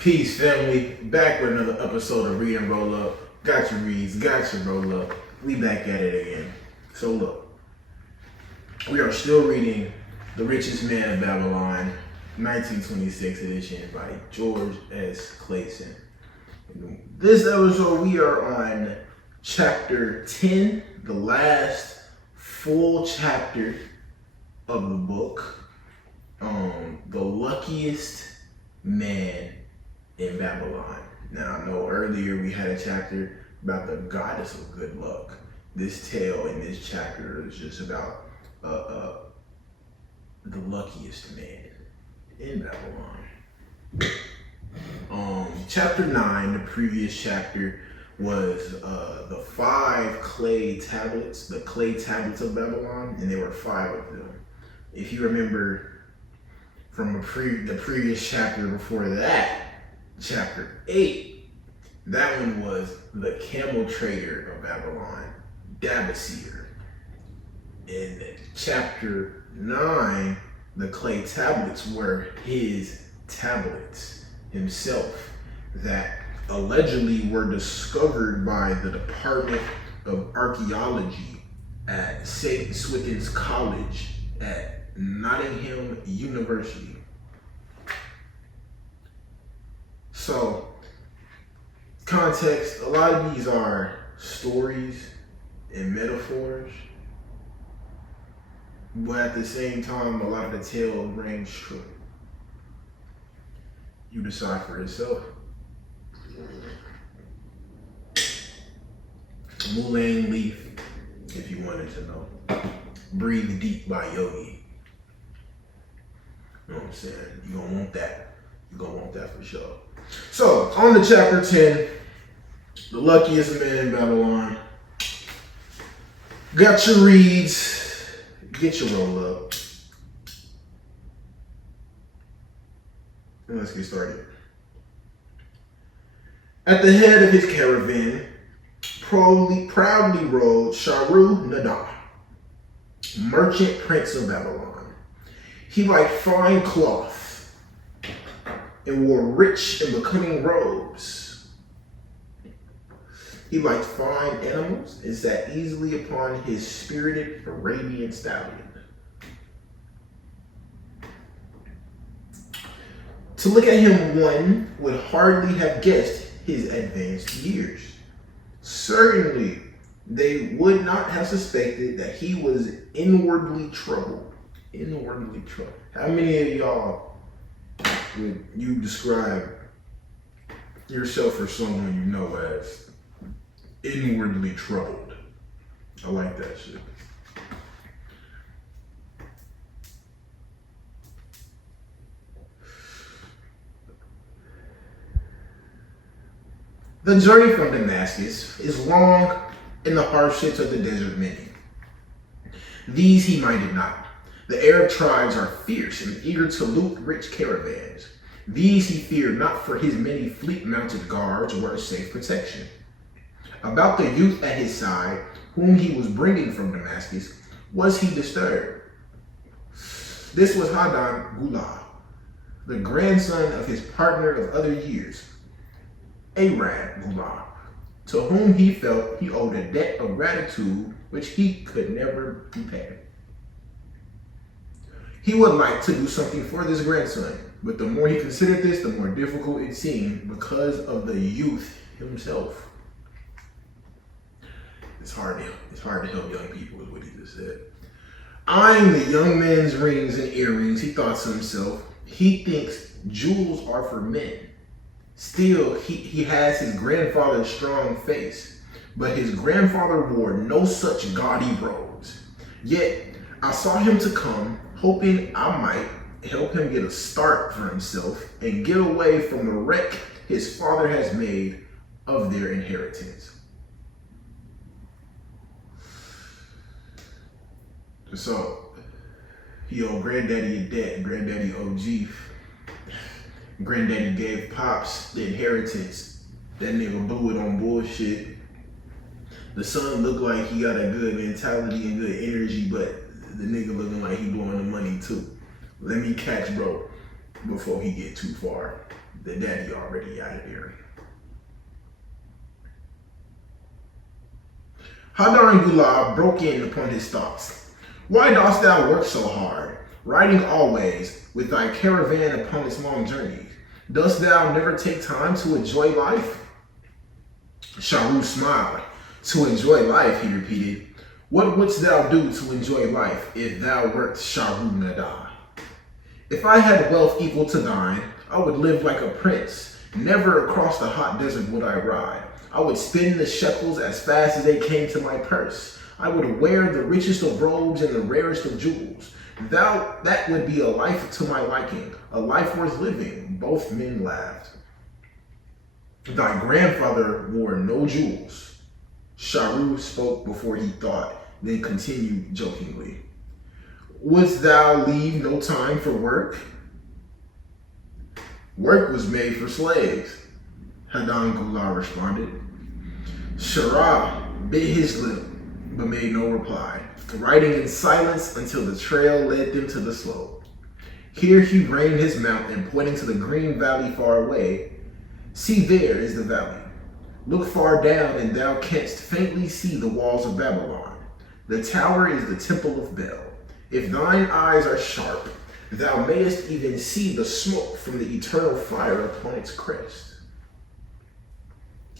Peace, family. Back with another episode of Read and Roll Up. Got your reads, got your roll up. We back at it again. So look, we are still reading The Richest Man of Babylon, 1926 edition by George S. Clason. This episode, we are on chapter 10, the last full chapter of the book. The luckiest man in Babylon. Now, I know earlier we had a chapter about the goddess of good luck. This tale in this chapter is just about the luckiest man in Babylon. Chapter 9, the previous chapter, was the 5 clay tablets, the clay tablets of Babylon, and there were 5 of them. If you remember from the previous chapter before that, chapter 8, that one was the camel trader of Babylon, Dabasir. In chapter 9, the clay tablets were his tablets himself that allegedly were discovered by the Department of Archaeology at St. Swithin's College at Nottingham University. So, context, a lot of these are stories and metaphors, but at the same time, a lot of the tale rings true. You decide for yourself. Mulang Leaf, if you wanted to know. Breathe Deep by Yogi. You know what I'm saying? You're gonna want that. You're gonna want that for sure. So, on to chapter 10, the luckiest man in Babylon. Got your reads, get your roll up. And let's get started. At the head of his caravan, proudly rode Sharu Nadar, merchant prince of Babylon. He liked fine cloth and wore rich and becoming robes. He liked fine animals and sat easily upon his spirited Arabian stallion. To look at him, one would hardly have guessed his advanced years. Certainly, they would not have suspected that he was inwardly troubled. Inwardly troubled. How many of y'all would you describe yourself or someone you know as inwardly troubled? I like that shit. The journey from Damascus is long and the hardships of the desert many. These he minded not. The Arab tribes are fierce and eager to loot rich caravans. These he feared not, for his many fleet-mounted guards were a safe protection. About the youth at his side, whom he was bringing from Damascus, was he disturbed. This was Hadan Gula, the grandson of his partner of other years, Arad Gula, to whom he felt he owed a debt of gratitude which he could never repay. He would like to do something for this grandson, but the more he considered this, the more difficult it seemed because of the youth himself. It's hard to help young people, is what he just said. Eyeing the young man's rings and earrings, he thought to himself, he thinks jewels are for men. Still, he has his grandfather's strong face, but his grandfather wore no such gaudy robes. Yet, I saw him to come, hoping I might help him get a start for himself and get away from the wreck his father has made of their inheritance. So, he owed granddaddy a debt. Granddaddy OG. Granddaddy gave Pops the inheritance. That nigga blew it on bullshit. The son looked like he got a good mentality and good energy, but the nigga looking like he blowing the money too. Let me catch bro before he get too far. The daddy already out of there. Hadar broke in upon his thoughts. Why dost thou work so hard, riding always with thy caravan upon its long journeys? Dost thou never take time to enjoy life? Sharu smiled. To enjoy life, he repeated. What wouldst thou do to enjoy life if thou wert Sharu Nadai? If I had wealth equal to thine, I would live like a prince. Never across the hot desert would I ride. I would spend the shekels as fast as they came to my purse. I would wear the richest of robes and the rarest of jewels. That would be a life to my liking, a life worth living. Both men laughed. Thy grandfather wore no jewels. Sharu spoke before he thought, then continued jokingly. Wouldst thou leave no time for work? Work was made for slaves, Hadan Gula responded. Shara bit his lip, but made no reply, riding in silence until the trail led them to the slope. Here he reined his mount and pointing to the green valley far away, see, there is the valley. Look far down and thou canst faintly see the walls of Babylon. The tower is the temple of Bel. If thine eyes are sharp, thou mayest even see the smoke from the eternal fire upon its crest.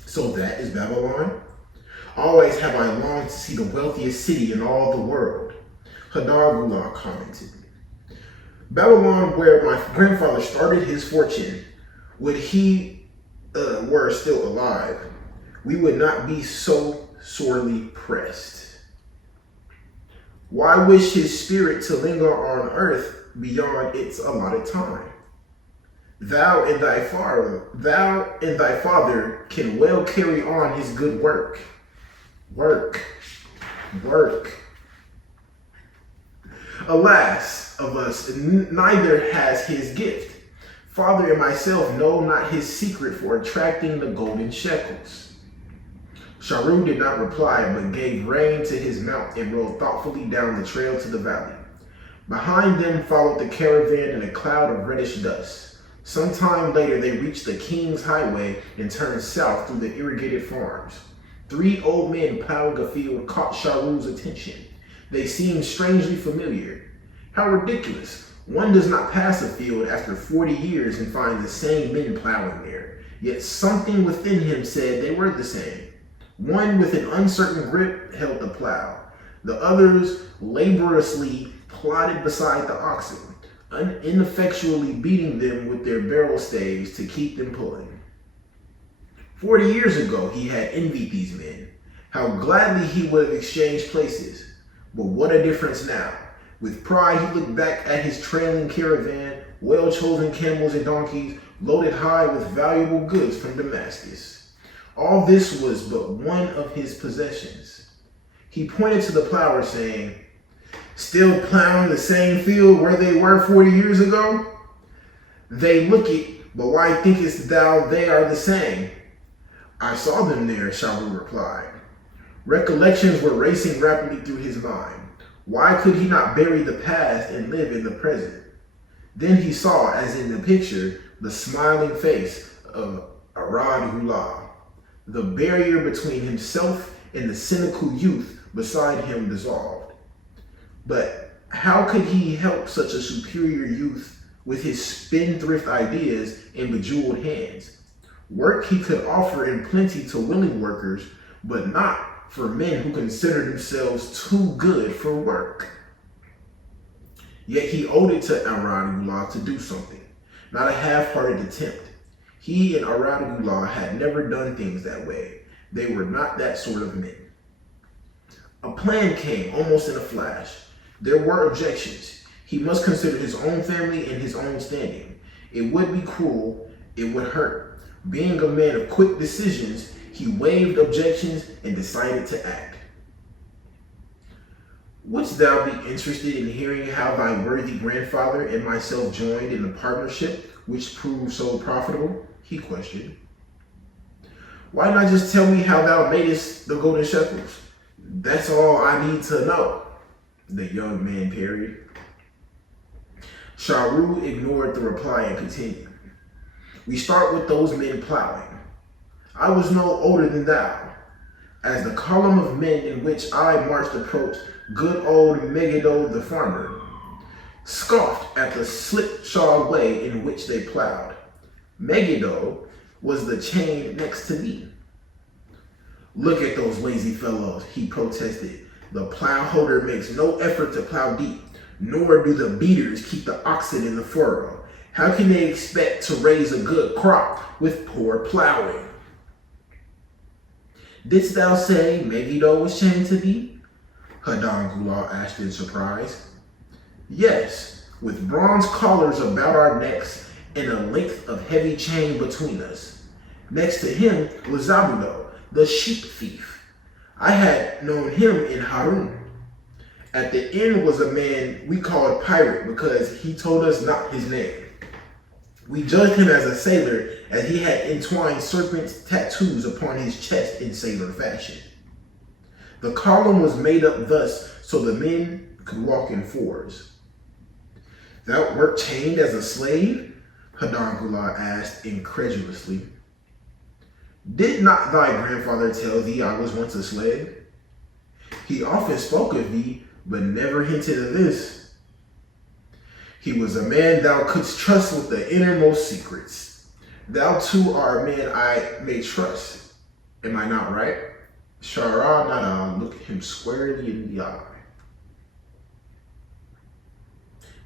So that is Babylon? Always have I longed to see the wealthiest city in all the world, Hadar commented. Babylon, where my grandfather started his fortune, would he were still alive, we would not be so sorely pressed. Why wish his spirit to linger on earth beyond its allotted time? Thou and thy father can well carry on his good work. Work. Alas, of us, neither has his gift. Father and myself know not his secret for attracting the golden shekels. Sharu did not reply, but gave rein to his mount and rode thoughtfully down the trail to the valley. Behind them followed the caravan in a cloud of reddish dust. Some time later, they reached the King's Highway and turned south through the irrigated farms. 3 old men plowing a field caught Sharu's attention. They seemed strangely familiar. How ridiculous. One does not pass a field after 40 years and find the same men plowing there. Yet something within him said they were the same. One with an uncertain grip held the plow. The others laboriously plodded beside the oxen, ineffectually beating them with their barrel staves to keep them pulling. 40 years ago, he had envied these men. How gladly he would have exchanged places. But what a difference now. With pride, he looked back at his trailing caravan, well-chosen camels and donkeys, loaded high with valuable goods from Damascus. All this was but one of his possessions. He pointed to the plower, saying, Still plowing the same field where they were 40 years ago? They look it, but why thinkest thou they are the same? I saw them there, Sharu replied. Recollections were racing rapidly through his mind. Why could he not bury the past and live in the present? Then he saw, as in the picture, the smiling face of Arad Hula. The barrier between himself and the cynical youth beside him dissolved. But how could he help such a superior youth with his spendthrift ideas and bejeweled hands? Work he could offer in plenty to willing workers, but not for men who consider themselves too good for work. Yet he owed it to Aradullah to do something, not a half-hearted attempt. He and Aradullah had never done things that way. They were not that sort of men. A plan came almost in a flash. There were objections. He must consider his own family and his own standing. It would be cruel. It would hurt. Being a man of quick decisions, he waived objections and decided to act. Wouldst thou be interested in hearing how thy worthy grandfather and myself joined in the partnership which proved so profitable? He questioned. Why not just tell me how thou madest the golden shekels? That's all I need to know, the young man parried. Sharu ignored the reply and continued. We start with those men plowing. I was no older than thou. As the column of men in which I marched approached, good old Megiddo the farmer scoffed at the slipshod way in which they plowed. Megiddo was the chain next to me. Look at those lazy fellows, he protested. The plowholder makes no effort to plow deep, nor do the beaters keep the oxen in the furrow. How can they expect to raise a good crop with poor plowing? Didst thou say Megiddo was chained to thee? Hadangula asked in surprise. Yes, with bronze collars about our necks and a length of heavy chain between us. Next to him was Zabudo, the sheep thief. I had known him in Harun. At the end was a man we called Pirate because he told us not his name. We judged him as a sailor as he had entwined serpent tattoos upon his chest in sailor fashion. The column was made up thus so the men could walk in fours. Thou wert chained as a slave? Hadangula asked incredulously. Did not thy grandfather tell thee I was once a slave? He often spoke of thee, but never hinted of this. He was a man thou couldst trust with the innermost secrets. Thou too art a man I may trust. Am I not right? Shara Nada looked him squarely in the eye.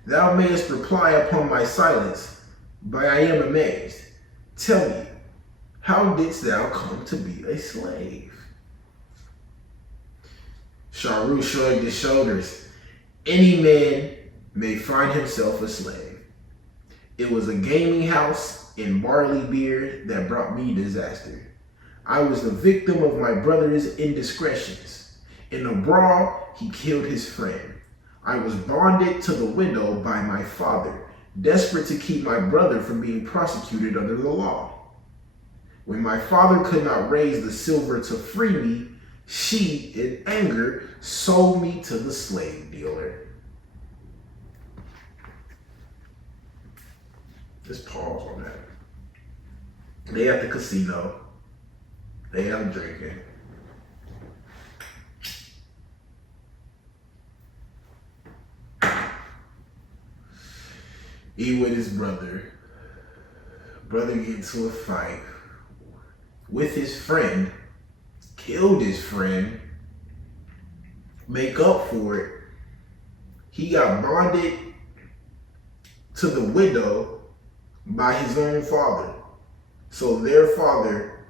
Thou mayest reply upon my silence, but I am amazed. Tell me, how didst thou come to be a slave? Sharu shrugged his shoulders. Any man may find himself a slave. It was a gaming house and barley beer that brought me disaster. I was the victim of my brother's indiscretions. In a brawl, he killed his friend. I was bonded to the window by my father, desperate to keep my brother from being prosecuted under the law. When my father could not raise the silver to free me, she, in anger, sold me to the slave dealer. Just pause on that. They at the casino. They out drinking. He with his brother. Brother get into a fight with his friend. Killed his friend. Make up for it. He got bonded to the widow by his own father. So their father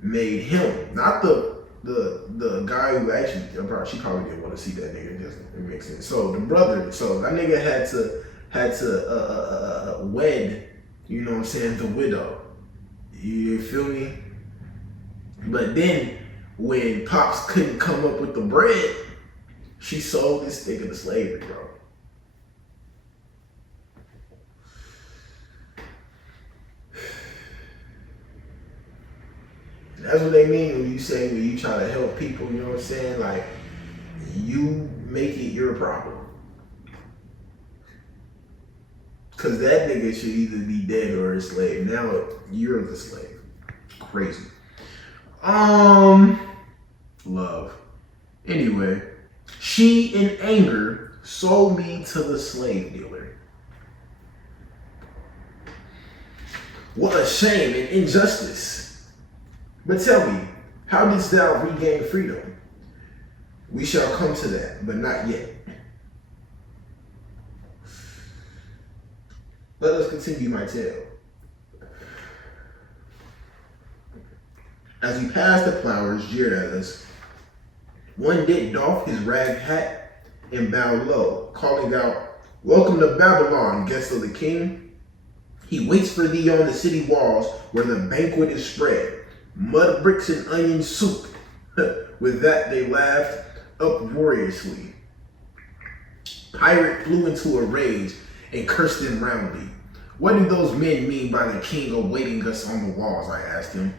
made him, not the guy who actually, she probably didn't want to see that nigga. It makes sense. So the brother, so that nigga had to wed, you know what I'm saying, the widow. You feel me? But then when Pops couldn't come up with the bread, she sold this nigga to slavery, bro. That's what they mean when you say, when you try to help people, you know what I'm saying? Like, you make it your problem. Because that nigga should either be dead or a slave. Now you're the slave. Crazy. Love. Anyway, she in anger sold me to the slave dealer. What a shame and injustice. But tell me, how didst thou regain freedom? We shall come to that, but not yet. Let us continue my tale. As we passed, the plowers jeered at us. One did doff his rag hat and bowed low, calling out, "Welcome to Babylon, guest of the king. He waits for thee on the city walls where the banquet is spread. Mud bricks and onion soup." With that, they laughed uproariously. Pirate flew into a rage and cursed them roundly. What do those men mean by the king awaiting us on the walls? I asked him.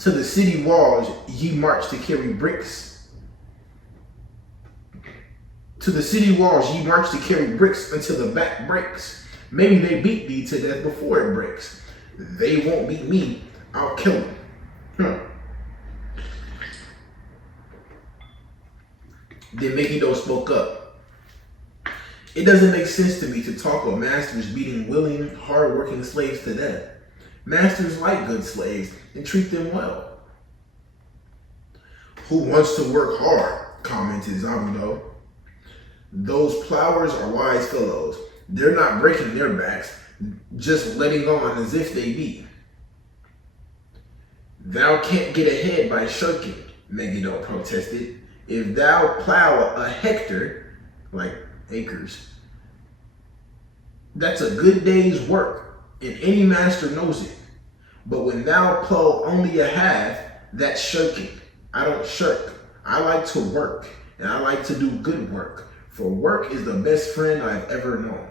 To the city walls ye march to carry bricks. To the city walls ye march to carry bricks until the back breaks. Maybe they beat thee to death before it breaks. They won't beat me, I'll kill them. Then Megiddo spoke up. It doesn't make sense to me to talk of masters beating willing, hard-working slaves to death. Masters like good slaves and treat them well. Who wants to work hard? Commented Zabudo. Those plowers are wise fellows. They're not breaking their backs, just letting on as if they be. Thou can't get ahead by shirking, Megiddo protested. If thou plow a hectare, like acres, that's a good day's work, and any master knows it. But when thou plow only a half, that's shirking. I don't shirk. I like to work, and I like to do good work, for work is the best friend I've ever known.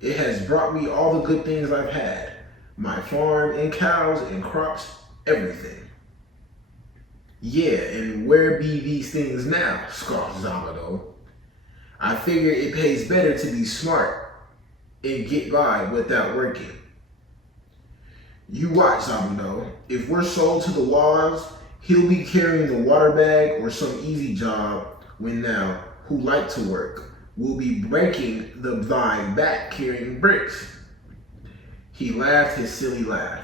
It has brought me all the good things I've had, my farm and cows and crops, everything. Yeah, and where be these things now, scoffed Zabudo. I figure it pays better to be smart and get by without working. You watch, Zabudo. If we're sold to the walls, he'll be carrying the water bag or some easy job when thou, who like to work, will be breaking thy back carrying bricks. He laughed his silly laugh.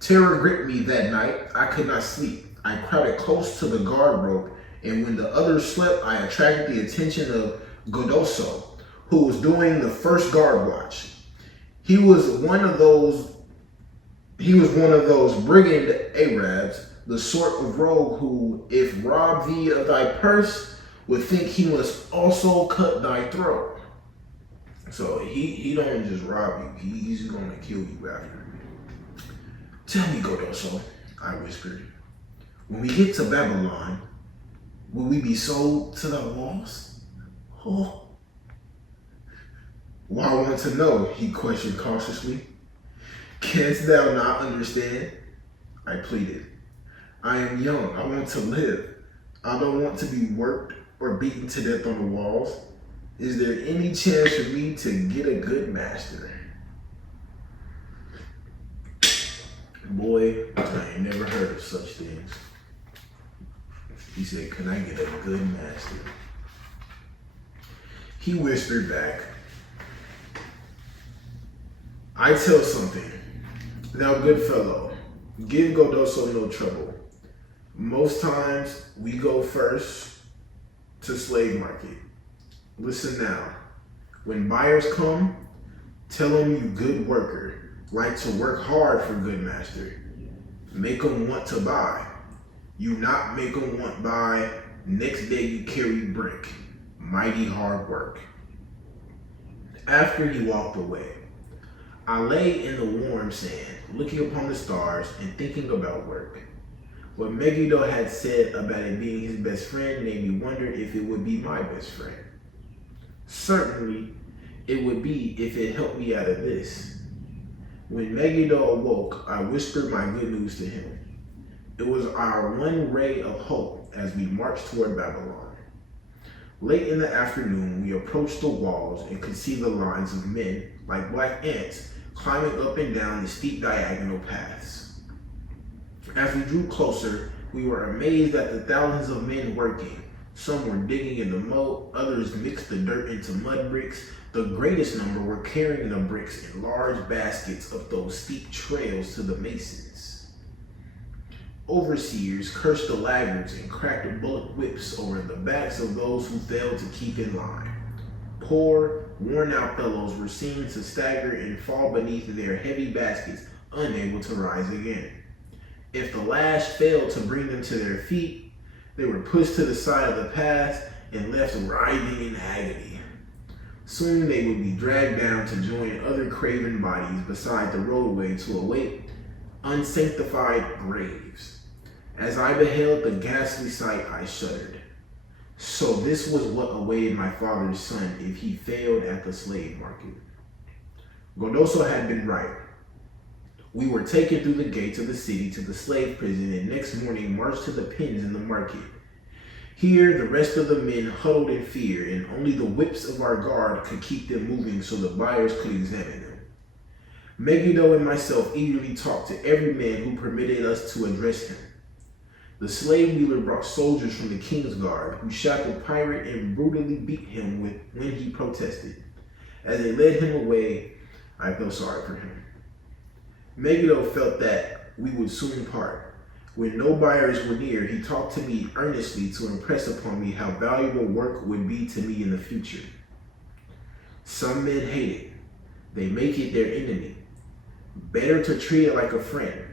Terror gripped me that night. I could not sleep. I crowded close to the guard rope, and when the others slept, I attracted the attention of Godoso, who was doing the first guard watch. He was one of those brigand Arabs, the sort of rogue who, if rob thee of thy purse, would think he must also cut thy throat. So he don't just rob you, he's gonna kill you after. Tell me, Godoso, I whispered, when we get to Babylon, will we be sold to the walls? Oh. Why I want to know, he questioned cautiously. Canst thou not understand? I pleaded. I am young, I want to live. I don't want to be worked or beaten to death on the walls. Is there any chance for me to get a good master? Boy, I ain't never heard of such things. He said, can I get a good master? He whispered back, I tell something, thou good fellow, give Godoso no trouble. Most times we go first to slave market. Listen now, when buyers come, tell them you good worker, like to work hard for good master. Make them want to buy. You not make them want buy, next day you carry brick. Mighty hard work. After he walked away, I lay in the warm sand, looking upon the stars and thinking about work. What Megiddo had said about it being his best friend made me wonder if it would be my best friend. Certainly, it would be if it helped me out of this. When Megiddo awoke, I whispered my good news to him. It was our one ray of hope as we marched toward Babylon. Late in the afternoon, we approached the walls and could see the lines of men, like black ants, climbing up and down the steep diagonal paths. As we drew closer, we were amazed at the thousands of men working. Some were digging in the moat, others mixed the dirt into mud bricks. The greatest number were carrying the bricks in large baskets up those steep trails to the masons. Overseers cursed the laggards and cracked bullet whips over the backs of those who failed to keep in line. Poor, worn-out fellows were seen to stagger and fall beneath their heavy baskets, unable to rise again. If the lash failed to bring them to their feet, they were pushed to the side of the path and left writhing in agony. Soon they would be dragged down to join other craven bodies beside the roadway to await unsanctified graves. As I beheld the ghastly sight, I shuddered. So this was what awaited my father's son if he failed at the slave market. Godoso had been right. We were taken through the gates of the city to the slave prison, and next morning marched to the pens in the market. Here the rest of the men huddled in fear, and only the whips of our guard could keep them moving so the buyers could examine them. Megiddo and myself eagerly talked to every man who permitted us to address him. The slave dealer brought soldiers from the king's guard, who shot the pirate and brutally beat him when he protested. As they led him away, I felt sorry for him. Megiddo felt that we would soon part. When no buyers were near, he talked to me earnestly to impress upon me how valuable work would be to me in the future. Some men hate it. They make it their enemy. Better to treat it like a friend.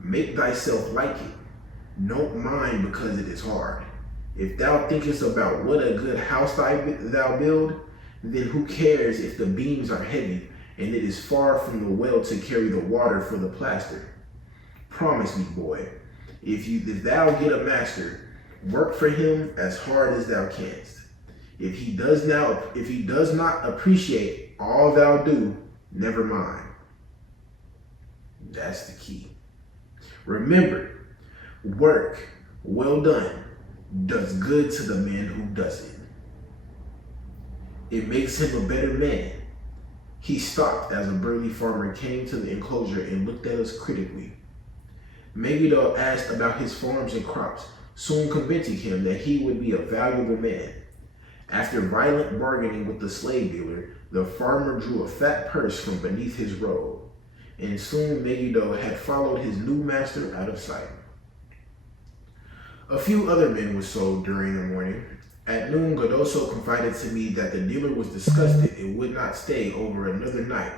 Make thyself like it. Don't mind because it is hard. If thou thinkest about what a good house thou build, then who cares if the beams are heavy and it is far from the well to carry the water for the plaster? Promise me, boy, if thou get a master, work for him as hard as thou canst. If he does not appreciate all thou do, never mind. That's the key. Remember, work well done does good to the man who does it. It makes him a better man. He stopped as a burly farmer came to the enclosure and looked at us critically. Megiddo asked about his farms and crops, soon convincing him that he would be a valuable man. After violent bargaining with the slave dealer, the farmer drew a fat purse from beneath his robe, and soon Megiddo had followed his new master out of sight. A few other men were sold during the morning. At noon, Godoso confided to me that the dealer was disgusted and would not stay over another night,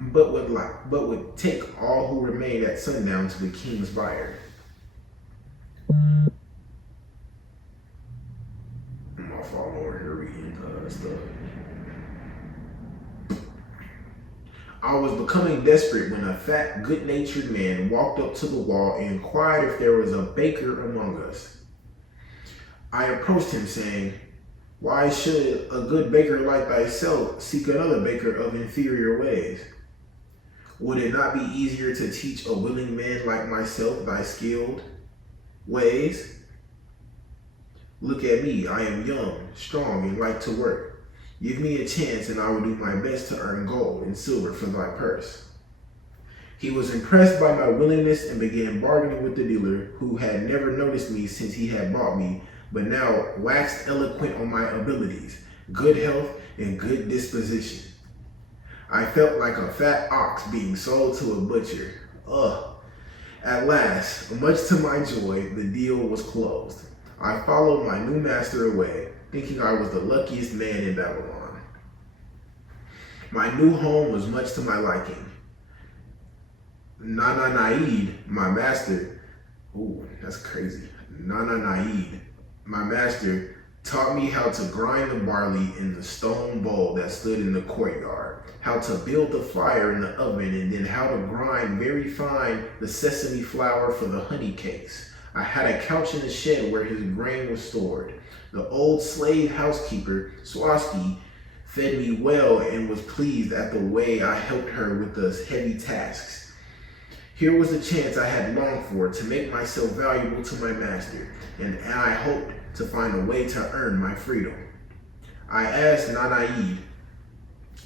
but would take all who remained at sundown to the king's buyer. I'm off all over here reading stuff. I was becoming desperate when a fat, good-natured man walked up to the wall and inquired if there was a baker among us. I approached him, saying, "Why should a good baker like thyself seek another baker of inferior ways? Would it not be easier to teach a willing man like myself thy skilled ways? Look at me, I am young, strong, and like to work. Give me a chance and I will do my best to earn gold and silver for thy purse." He was impressed by my willingness and began bargaining with the dealer, who had never noticed me since he had bought me, but now waxed eloquent on my abilities, good health, and good disposition. I felt like a fat ox being sold to a butcher. At last, much to my joy, the deal was closed. I followed my new master away, thinking I was the luckiest man in Babylon. My new home was much to my liking. Nana Naid, my master, that's crazy. Nana Naid, my master, taught me how to grind the barley in the stone bowl that stood in the courtyard, how to build the fire in the oven, and then how to grind very fine the sesame flour for the honey cakes. I had a couch in the shed where his grain was stored. The old slave housekeeper, Swasti, fed me well and was pleased at the way I helped her with the heavy tasks. Here was the chance I had longed for to make myself valuable to my master, and I hoped to find a way to earn my freedom. I asked Nana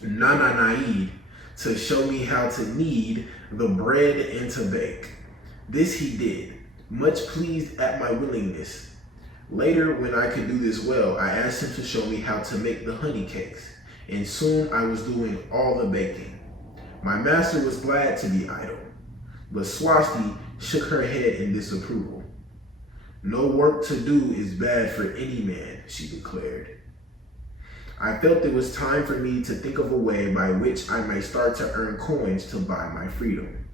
Naid to show me how to knead the bread and to bake. This he did, much pleased at my willingness. Later, when I could do this well, I asked him to show me how to make the honey cakes, and soon I was doing all the baking. My master was glad to be idle, but Swasti shook her head in disapproval. "No work to do is bad for any man," she declared. I felt it was time for me to think of a way by which I might start to earn coins to buy my freedom.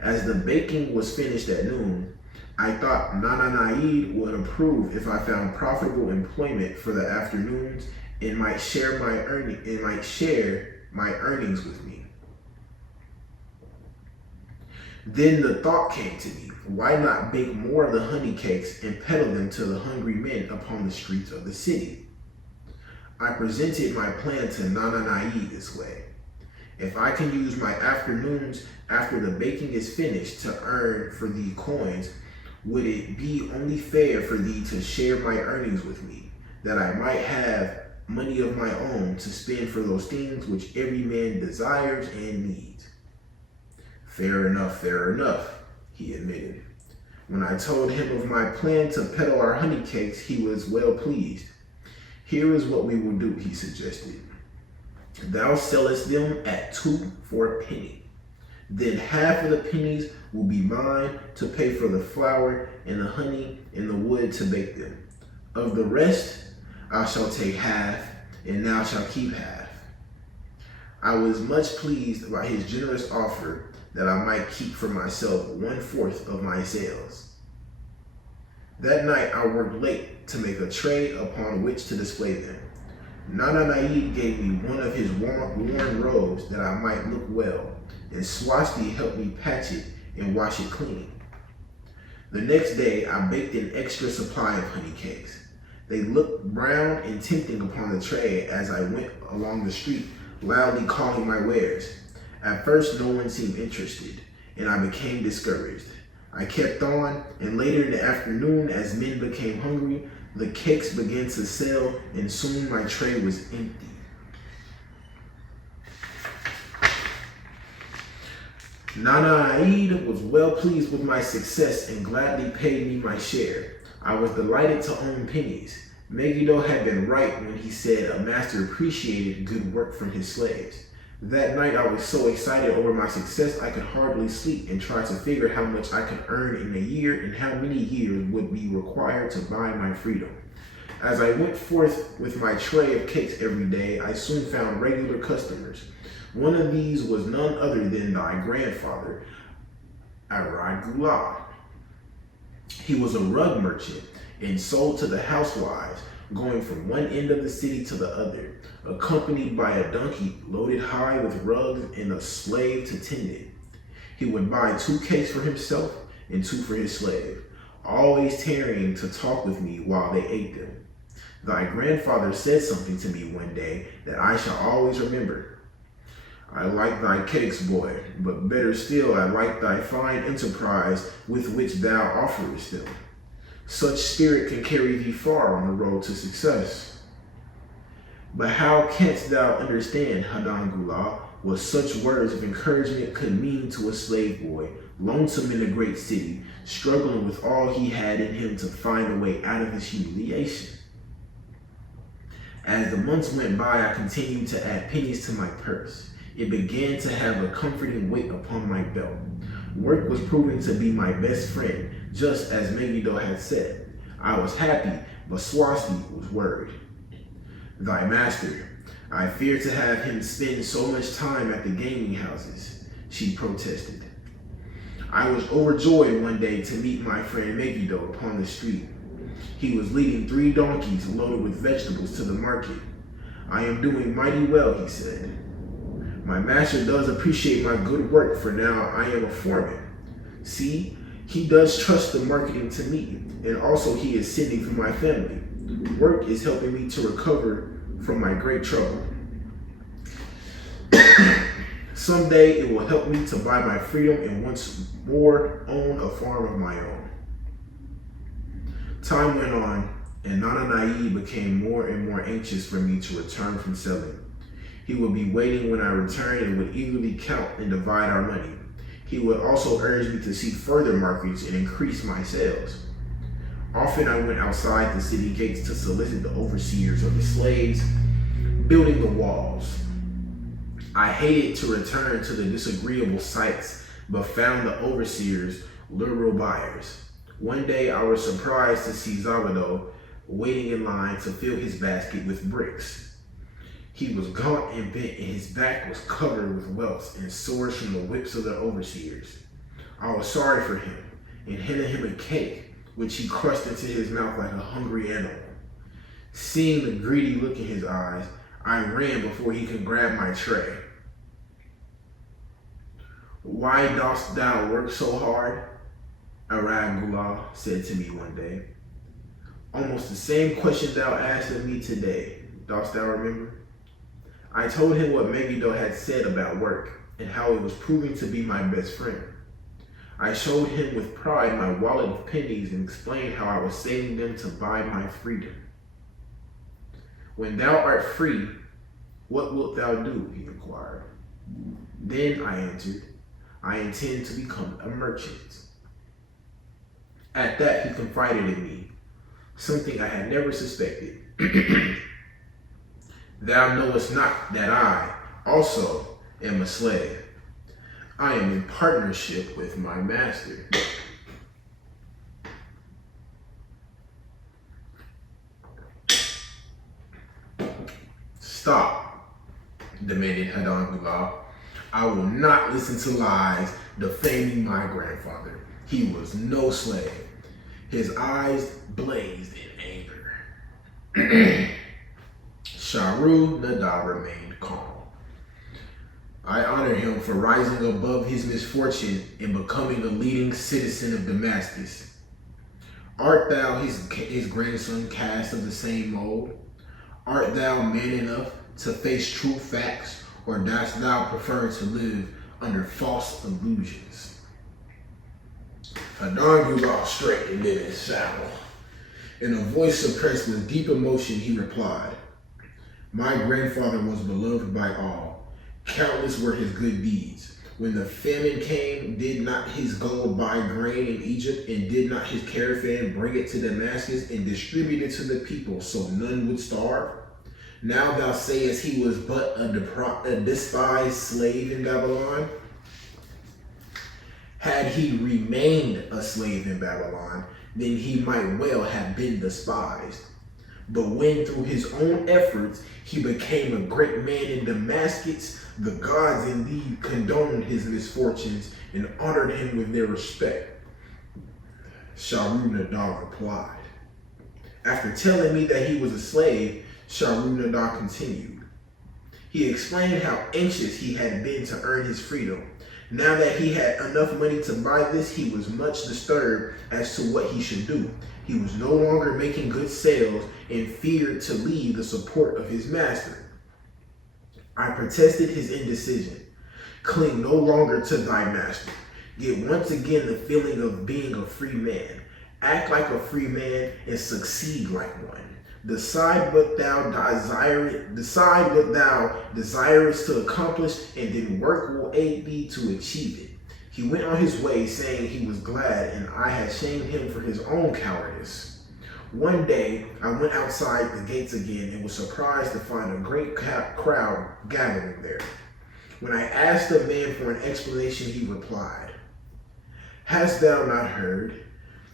As the baking was finished at noon, I thought Nana Naid would approve if I found profitable employment for the afternoons and might share my earnings with me. Then the thought came to me, why not bake more of the honey cakes and peddle them to the hungry men upon the streets of the city? I presented my plan to Nana Naid this way. If I can use my afternoons after the baking is finished to earn for thee coins, would it be only fair for thee to share my earnings with me, that I might have money of my own to spend for those things which every man desires and needs? Fair enough, he admitted. When I told him of my plan to peddle our honey cakes, he was well pleased. Here is what we will do, he suggested. Thou sellest them at 2 for a penny. Then half of the pennies will be mine to pay for the flour and the honey and the wood to bake them. Of the rest, I shall take half, and thou shalt keep half. I was much pleased by his generous offer that I might keep for myself 1/4 of my sales. That night I worked late to make a tray upon which to display them. Nana Naid gave me one of his worn robes that I might look well, and Swasti helped me patch it and wash it clean. The next day I baked an extra supply of honey cakes. They looked brown and tempting upon the tray as I went along the street, loudly calling my wares. At first no one seemed interested, and I became discouraged. I kept on, and later in the afternoon, as men became hungry, the cakes began to sell, and soon my tray was empty. Nana Aid was well pleased with my success and gladly paid me my share. I was delighted to own pennies. Megiddo had been right when he said a master appreciated good work from his slaves. That night I was so excited over my success I could hardly sleep and tried to figure how much I could earn in a year and how many years would be required to buy my freedom. As I went forth with my tray of cakes every day, I soon found regular customers. One of these was none other than thy grandfather, Aragula. He was a rug merchant and sold to the housewives, going from one end of the city to the other, accompanied by a donkey loaded high with rugs and a slave to tend it. He would buy 2 cakes for himself and 2 for his slave, always tarrying to talk with me while they ate them. Thy grandfather said something to me one day that I shall always remember. I like thy cakes, boy, but better still, I like thy fine enterprise with which thou offerest them. Such spirit can carry thee far on the road to success. But how canst thou understand, Hadan Gula, what such words of encouragement could mean to a slave boy, lonesome in a great city, struggling with all he had in him to find a way out of his humiliation? As the months went by, I continued to add pennies to my purse. It began to have a comforting weight upon my belt. Work was proving to be my best friend, just as Megiddo had said. I was happy, but Swasti was worried. Thy master, I fear to have him spend so much time at the gaming houses, she protested. I was overjoyed one day to meet my friend Megiddo upon the street. He was leading 3 donkeys loaded with vegetables to the market. I am doing mighty well, he said. My master does appreciate my good work, for now I am a foreman. See, he does trust the marketing to me, and also he is sending for my family. Work is helping me to recover from my great trouble. Someday it will help me to buy my freedom and once more own a farm of my own. Time went on, and Nana Naid became more and more anxious for me to return from selling. He would be waiting when I returned and would eagerly count and divide our money. He would also urge me to seek further markets and increase my sales. Often I went outside the city gates to solicit the overseers of the slaves, building the walls. I hated to return to the disagreeable sights, but found the overseers liberal buyers. One day I was surprised to see Zabado waiting in line to fill his basket with bricks. He was gaunt and bent, and his back was covered with welts and sores from the whips of the overseers. I was sorry for him and handed him a cake, which he crushed into his mouth like a hungry animal. Seeing the greedy look in his eyes, I ran before he could grab my tray. Why dost thou work so hard? Aragula said to me one day. Almost the same question thou asked of me today. Dost thou remember? I told him what Megiddo had said about work and how it was proving to be my best friend. I showed him with pride my wallet of pennies and explained how I was saving them to buy my freedom. When thou art free, what wilt thou do? He inquired. Then I answered, I intend to become a merchant. At that he confided in me, something I had never suspected. Thou knowest not that I also am a slave. I am in partnership with my master. Stop, demanded Hadangullah. I will not listen to lies defaming my grandfather. He was no slave. His eyes blazed in anger. Sharu Nadab remained calm. I honor him for rising above his misfortune and becoming a leading citizen of Damascus. Art thou his grandson cast of the same mold? Art thou man enough to face true facts, or dost thou prefer to live under false illusions? Hadangullah straightened in his saddle. In a voice suppressed with deep emotion, he replied, My grandfather was beloved by all. Countless were his good deeds. When the famine came, did not his gold buy grain in Egypt, and did not his caravan bring it to Damascus and distribute it to the people so none would starve? Now thou sayest he was but a despised slave in Babylon? Had he remained a slave in Babylon, then he might well have been despised. But when through his own efforts he became a great man in Damascus, the gods indeed condoned his misfortunes and honored him with their respect. Sharu Nadab replied. After telling me that he was a slave, Sharu Nadab continued. He explained how anxious he had been to earn his freedom. Now that he had enough money to buy this, he was much disturbed as to what he should do. He was no longer making good sales and feared to leave the support of his master. I protested his indecision. Cling no longer to thy master. Get once again the feeling of being a free man. Act like a free man and succeed like one. Decide what thou desirest to accomplish, and then work will aid thee to achieve it. He went on his way, saying he was glad, and I had shamed him for his own cowardice. One day, I went outside the gates again and was surprised to find a great crowd gathering there. When I asked the man for an explanation, he replied, Hast thou not heard?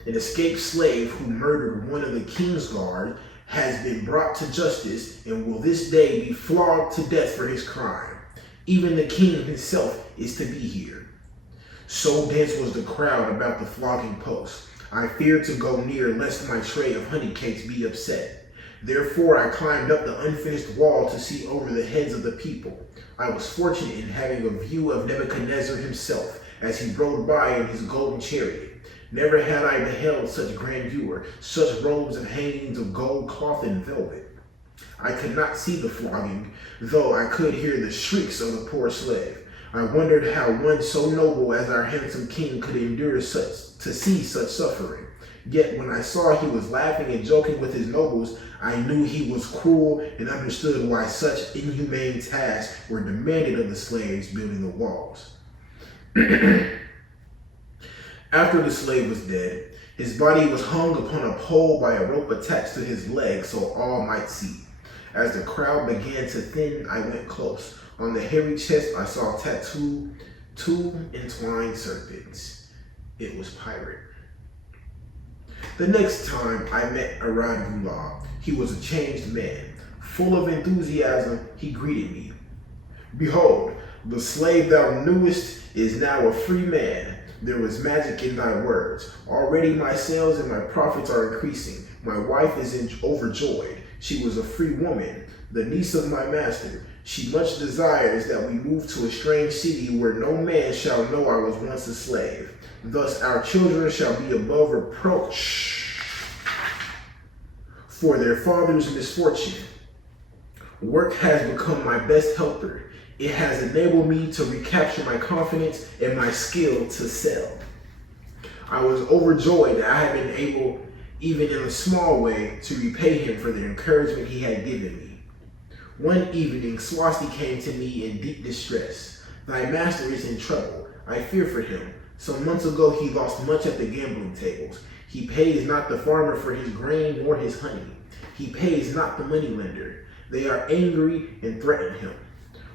An escaped slave who murdered one of the king's guard has been brought to justice and will this day be flogged to death for his crime. Even the king himself is to be here. So dense was the crowd about the flogging post. I feared to go near lest my tray of honey cakes be upset. Therefore I climbed up the unfinished wall to see over the heads of the people. I was fortunate in having a view of Nebuchadnezzar himself as he rode by in his golden chariot. Never had I beheld such grandeur, such robes and hangings of gold cloth and velvet. I could not see the flogging, though I could hear the shrieks of the poor slave. I wondered how one so noble as our handsome king could endure to see such suffering. Yet when I saw he was laughing and joking with his nobles, I knew he was cruel and understood why such inhumane tasks were demanded of the slaves building the walls. After the slave was dead, his body was hung upon a pole by a rope attached to his leg so all might see. As the crowd began to thin, I went close. On the hairy chest, I saw tattooed 2 entwined serpents. It was Pirate. The next time I met Aragullah, he was a changed man. Full of enthusiasm, he greeted me. Behold, the slave thou knewest is now a free man. There was magic in thy words. Already my sales and my profits are increasing. My wife is overjoyed. She was a free woman, the niece of my master. She much desires that we move to a strange city where no man shall know I was once a slave. Thus our children shall be above reproach for their father's misfortune. Work has become my best helper. It has enabled me to recapture my confidence and my skill to sell. I was overjoyed that I had been able, even in a small way, to repay him for the encouragement he had given me. One evening, Swasti came to me in deep distress. Thy master is in trouble. I fear for him. Some months ago he lost much at the gambling tables. He pays not the farmer for his grain nor his honey. He pays not the moneylender. They are angry and threaten him.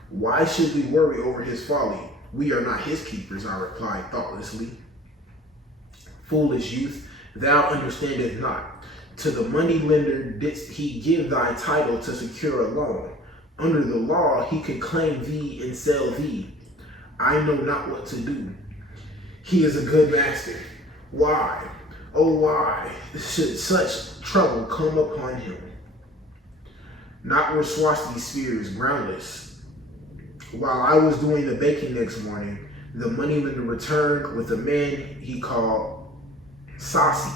Why should we worry over his folly? We are not his keepers, I replied thoughtlessly. Foolish youth, thou understandest not. To the moneylender didst he give thy title to secure a loan. Under the law he could claim thee and sell thee. I know not what to do. He is a good master. Why, oh why, should such trouble come upon him? Not were Swasti's fears groundless. While I was doing the baking next morning, the moneylender returned with a man he called Saucy.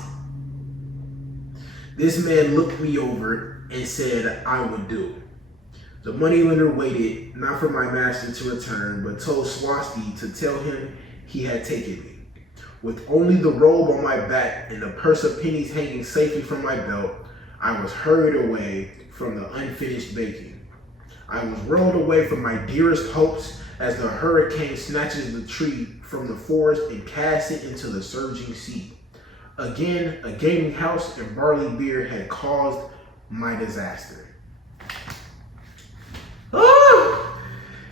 This man looked me over and said I would do. The moneylender waited not for my master to return, but told Swasti to tell him he had taken me. With only the robe on my back and the purse of pennies hanging safely from my belt, I was hurried away from the unfinished baking. I was whirled away from my dearest hopes as the hurricane snatches the tree from the forest and casts it into the surging sea. Again, a gaming house and barley beer had caused my disaster.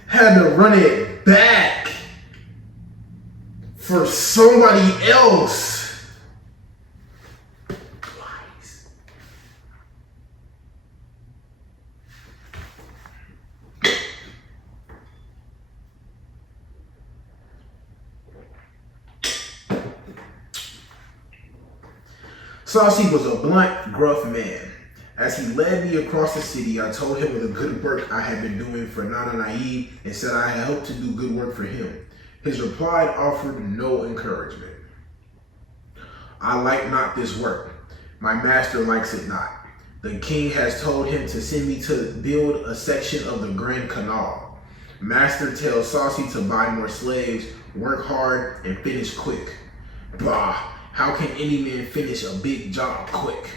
Had to run it back for somebody else. Twice. Saucy was a blunt, gruff man. As he led me across the city, I told him of the good work I had been doing for Nana Naib and said I had hoped to do good work for him. His reply offered no encouragement. I like not this work. My master likes it not. The king has told him to send me to build a section of the Grand Canal. Master tells Saucy to buy more slaves, work hard, and finish quick. Bah, how can any man finish a big job quick?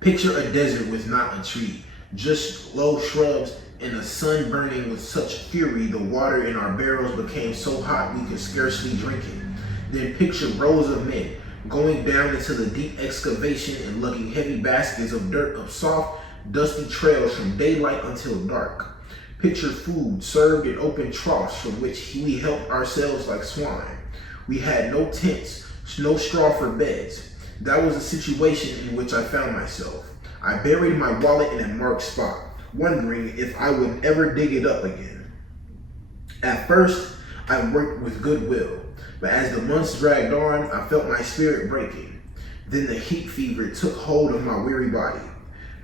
Picture a desert with not a tree, just low shrubs and the sun burning with such fury the water in our barrels became so hot we could scarcely drink it. Then picture rows of men going down into the deep excavation and lugging heavy baskets of dirt up soft, dusty trails from daylight until dark. Picture food served in open troughs from which we helped ourselves like swine. We had no tents, no straw for beds. That was the situation in which I found myself. I buried my wallet in a marked spot, wondering if I would ever dig it up again. At first, I worked with goodwill, but as the months dragged on, I felt my spirit breaking. Then the heat fever took hold of my weary body.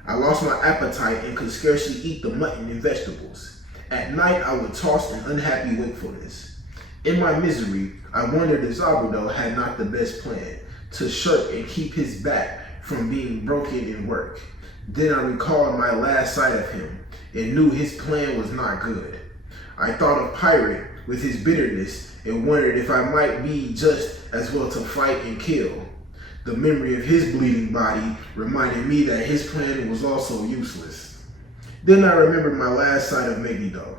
I lost my appetite and could scarcely eat the mutton and vegetables. At night, I would toss in unhappy wakefulness. In my misery, I wondered if Zabudo had not the best plan, to shirk and keep his back from being broken in work. Then I recalled my last sight of him and knew his plan was not good. I thought of Pirate with his bitterness and wondered if I might be just as well to fight and kill. The memory of his bleeding body reminded me that his plan was also useless. Then I remembered my last sight of Megiddo.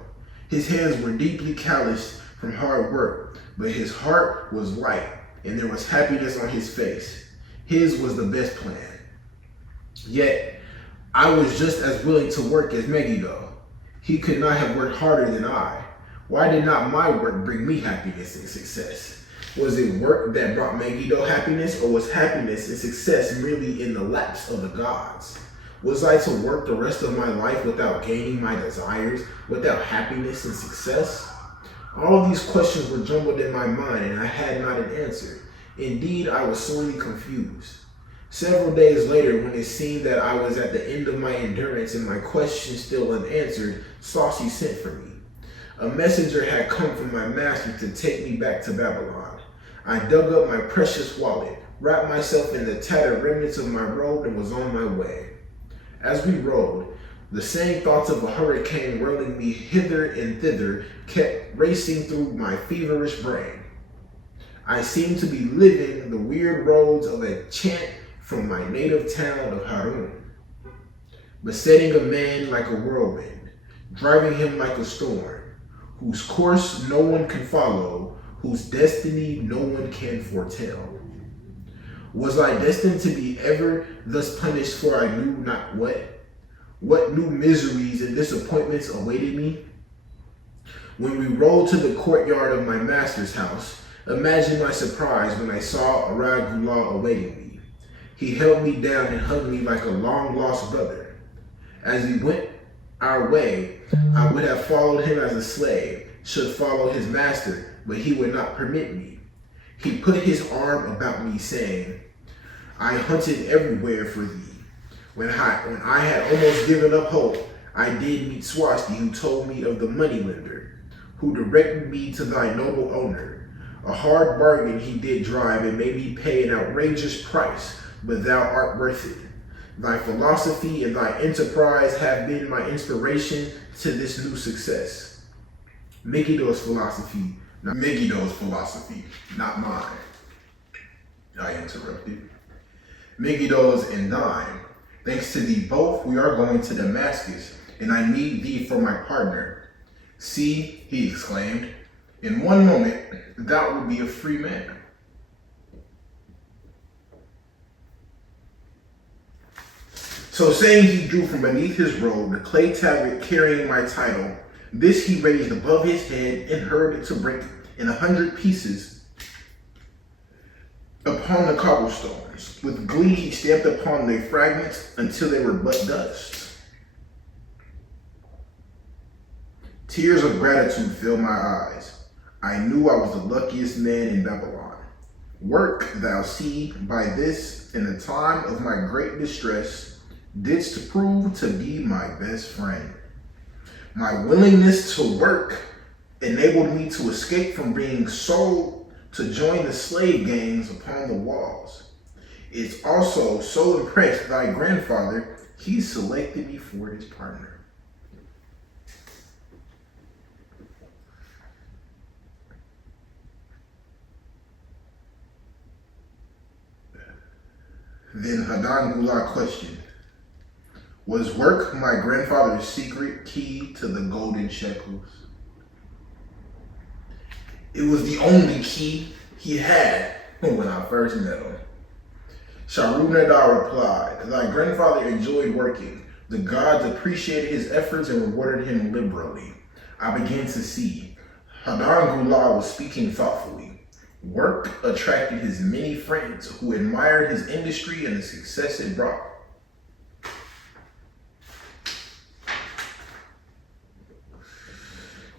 His hands were deeply calloused from hard work, but his heart was light and there was happiness on his face. His was the best plan. Yet, I was just as willing to work as Megiddo. He could not have worked harder than I. Why did not my work bring me happiness and success? Was it work that brought Megiddo happiness, or was happiness and success merely in the laps of the gods? Was I to work the rest of my life without gaining my desires, without happiness and success? All of these questions were jumbled in my mind, and I had not an answer. Indeed, I was sorely confused. Several days later, when it seemed that I was at the end of my endurance and my questions still unanswered, Saucy sent for me. A messenger had come from my master to take me back to Babylon. I dug up my precious wallet, wrapped myself in the tattered remnants of my robe, and was on my way. As we rode, The same thoughts of a hurricane whirling me hither and thither kept racing through my feverish brain. I seemed to be living the weird roads of a chant from my native town of Harun, besetting a man like a whirlwind, driving him like a storm, whose course no one can follow, whose destiny no one can foretell. Was I destined to be ever thus punished for I knew not what? What new miseries and disappointments awaited me? When we rolled to the courtyard of my master's house, imagine my surprise when I saw Read&RollUp awaiting me. He held me down and hugged me like a long-lost brother. As we went our way, I would have followed him as a slave, should follow his master, but he would not permit me. He put his arm about me, saying, I hunted everywhere for thee. When I had almost given up hope, I did meet Swasti, who told me of the moneylender, who directed me to thy noble owner. A hard bargain he did drive and made me pay an outrageous price, but thou art worth it. Thy philosophy and thy enterprise have been my inspiration to this new success. Megiddo's philosophy, not mine. I interrupted. Megiddo's and thine. Thanks to thee both, we are going to Damascus, and I need thee for my partner. See, he exclaimed, in one moment thou wilt be a free man. So saying, he drew from beneath his robe the clay tablet carrying my title. This he raised above his head and heard it to break in 100 pieces upon the cobblestones. With glee he stamped upon the fragments until they were but dust. Tears of gratitude filled my eyes. I knew I was the luckiest man in Babylon. Work, thou see, by this, in the time of my great distress, didst prove to be my best friend. My willingness to work enabled me to escape from being sold to join the slave gangs upon the walls. It's also so impressed thy grandfather, he selected me for his partner. Then Read&RollUp questioned, was work my grandfather's secret key to the golden shekels? It was the only key he had when I first met him. Sharu-Nadar replied, thy grandfather enjoyed working. The gods appreciated his efforts and rewarded him liberally. I began to see. Read&RollUp was speaking thoughtfully. Work attracted his many friends who admired his industry and the success it brought.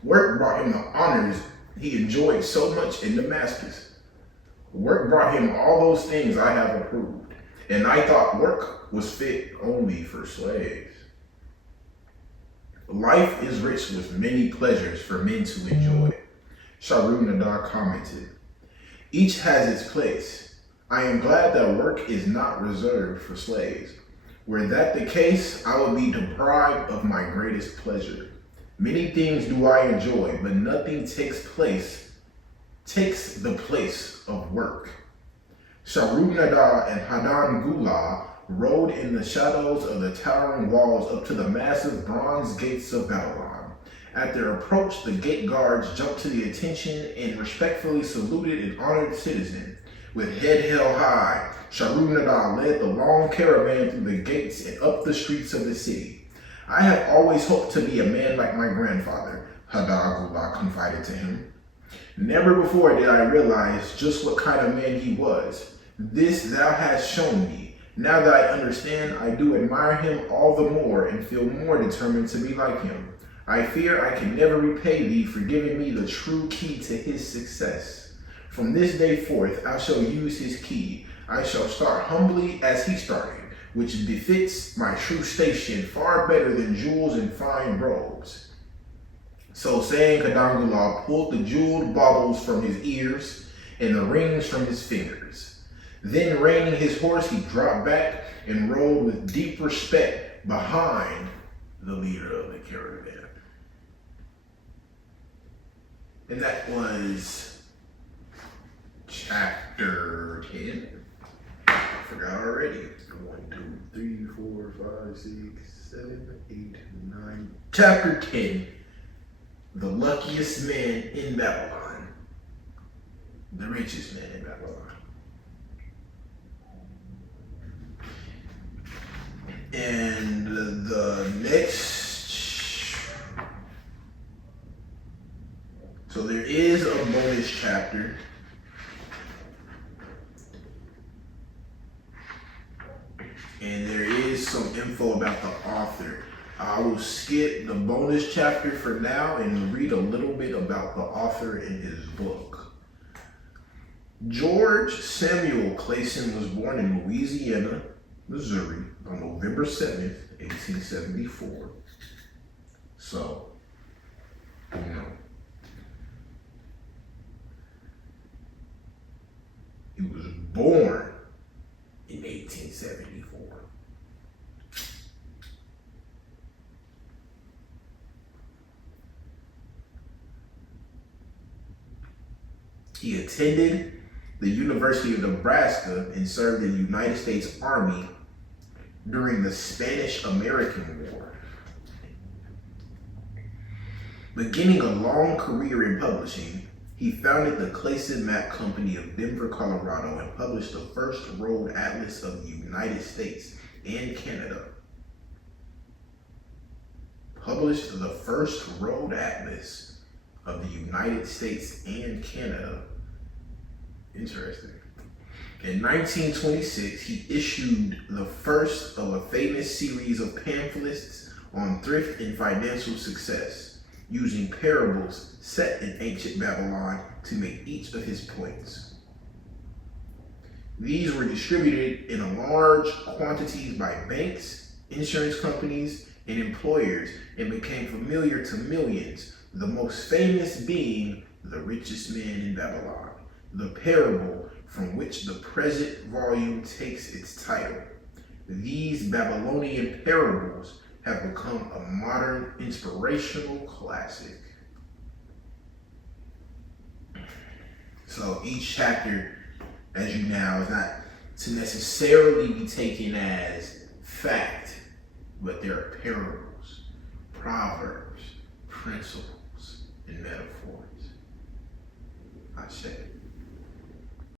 Work brought him the honors he enjoyed so much in Damascus. Work brought him all those things I have approved, and I thought work was fit only for slaves. Life is rich with many pleasures for men to enjoy. Sharu-Nadar commented. Each has its place. I am glad that work is not reserved for slaves. Were that the case, I would be deprived of my greatest pleasure. Many things do I enjoy, but nothing takes the place of work. Sharu-Nadar and Read&RollUp rode in the shadows of the towering walls up to the massive bronze gates of Babylon. At their approach, the gate guards jumped to the attention and respectfully saluted an honored citizen. With head held high, Sharu-Nadar led the long caravan through the gates and up the streets of the city. I have always hoped to be a man like my grandfather, Read&RollUp confided to him. Never before did I realize just what kind of man he was. This thou hast shown me. Now that I understand, I do admire him all the more and feel more determined to be like him. I fear I can never repay thee for giving me the true key to his success. From this day forth, I shall use his key. I shall start humbly as he started, which befits my true station far better than jewels and fine robes. So saying, Read&RollUp pulled the jeweled baubles from his ears and the rings from his fingers. Then reining his horse, he dropped back and rode with deep respect behind the leader of the caravan. And that was chapter 10. I forgot already. 1, 2, 3, 4, 5, 6, 7, 8, 9. Chapter 10. The luckiest man in Babylon. The richest man in Babylon. And the next, so there is a bonus chapter. And there is some info about the author. I will skip the bonus chapter for now and read a little bit about the author and his book. George Samuel Clason was born in Louisiana, Missouri on November 7th, 1874. So, you know, he was born in 1874. He attended the University of Nebraska and served in the United States Army during the Spanish-American War. Beginning a long career in publishing, he founded the Clason Map Company of Denver, Colorado, and published the first road atlas of the United States and Canada. Published the first road atlas of the United States and Canada. Interesting. In 1926, he issued the first of a famous series of pamphlets on thrift and financial success, using parables set in ancient Babylon to make each of his points. These were distributed in large quantities by banks, insurance companies, and employers and became familiar to millions, the most famous being The Richest Man in Babylon, the parable from which the present volume takes its title. These Babylonian parables have become a modern inspirational classic. So each chapter, as you now, is not to necessarily be taken as fact, but there are parables, proverbs, principles, and metaphors. I said it.